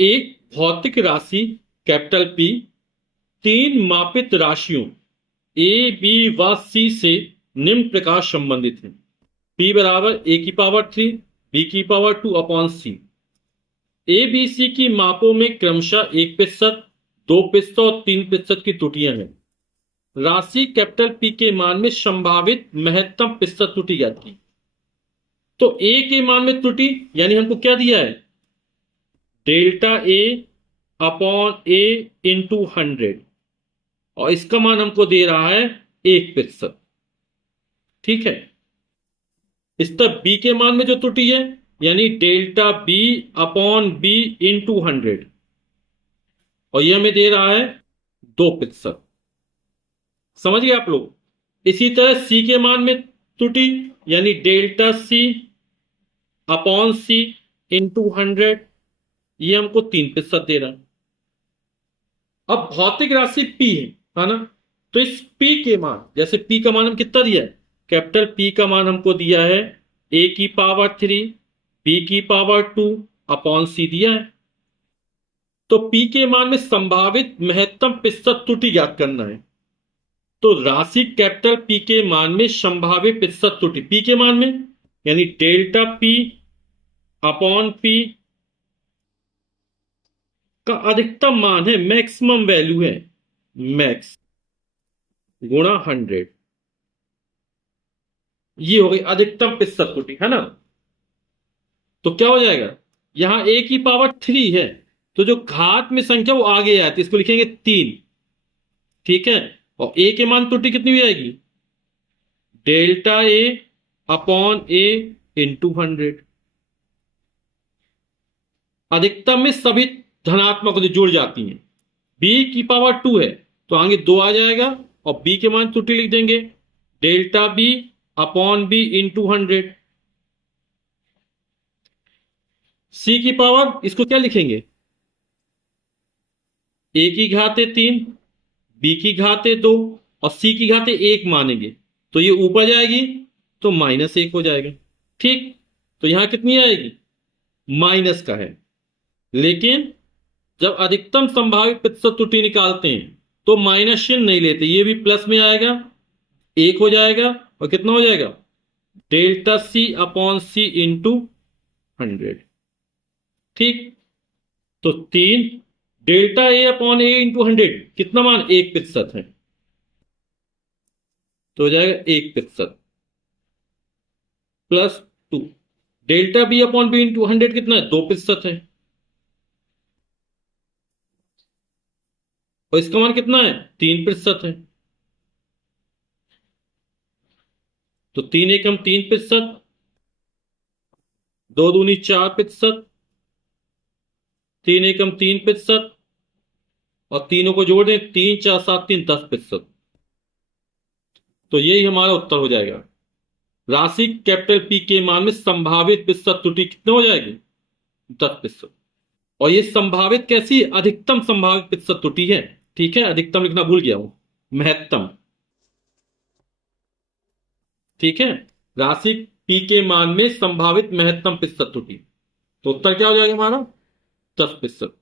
एक भौतिक राशि कैपिटल पी तीन मापित राशियों ए बी व सी से निम्न प्रकार संबंधित है। पी बराबर ए की पावर 3 बी की power 2 upon C. A B C की मापों में क्रमशः 1%, 2% और 3% की त्रुटियां हैं। राशि कैपिटल पी के मान में संभावित महत्तम प्रतिशत त्रुटि ज्ञात की। तो ए के मान में त्रुटि यानी हमको क्या दिया है, delta A upon A into 100, और इसका मान हमको दे रहा है 1%। ठीक है। इस तरह बी के मान में जो त्रुटि है यानी delta B upon B into 100, और यह हमें दे रहा है 2%। समझ गए आप लोग। इसी तरह सी के मान में त्रुटि यानी delta C upon C into 100, ये हमको 3% दे रहा है। अब भौतिक राशि P है ना, तो इस P के मान, जैसे P का मान हम कितना दिया है, कैपिटल P का मान हमको दिया है A की पावर 3 B की पावर 2 अपॉन C दिया है। तो P के मान में संभावित महत्तम प्रतिशत त्रुटि ज्ञात करना है। तो राशि कैपिटल P के मान में संभावित प्रतिशत त्रुटि P के मान में यानी डेल्टा P अपॉन P का अधिकतम मान है, मैक्सिमम वैल्यू है, मैक्स गुणा 100, ये हो गई अधिकतम प्रतिशत त्रुटि, है ना। तो क्या हो जाएगा, यहां ए की पावर 3 है, तो जो घात में संख्या वो आगे आती है, इसको लिखेंगे 3। ठीक है। और ए के मान त्रुटि कितनी हो जाएगी, delta A upon A into 100। अधिकतम में सभी धनात्मक जुड़ जाती हैं। बी की पावर 2 है तो आगे 2 आ जाएगा, और बी के मान त्रुटि लिख देंगे delta B upon B into 100। C की पावर, इसको क्या लिखेंगे, ए की घाते 3 बी की घाते 2 और सी की घाते 1 मानेंगे, तो ये ऊपर जाएगी तो -1 हो जाएगा। ठीक। तो यहां कितनी आएगी, माइनस का है। लेकिन जब अधिकतम संभावित प्रतिशत त्रुटि निकालते हैं तो माइनस चिन्ह नहीं लेते, ये भी प्लस में आएगा, 1 हो जाएगा, और कितना हो जाएगा, delta C upon C into 100। ठीक। तो 3 delta A upon A into 100 कितना मान, 1% है, तो हो जाएगा 1% plus 2। Delta B upon B into 100 कितना है, 2% है, और इसका मान कितना है, 3% है। तो 3 एकम 3%, 2 दूनी 4%, 3 एकम 3%, और तीनों को जोड़ दें 3 4 7 3 10%। तो यही हमारा उत्तर हो जाएगा। राशि कैपिटल पी के मान में संभावित प्रतिशत त्रुटि कितने हो जाएगी, 10%। और ये संभावित कैसी, अधिकतम संभावित प्रतिशत त्रुटि है। ठीक है, अधिकतम लिखना भूल गया हूं, महत्तम। ठीक है। राशि पी के मान में संभावित महत्तम प्रतिशत त्रुटि, तो उत्तर क्या हो जाएगा हमारा, 10%।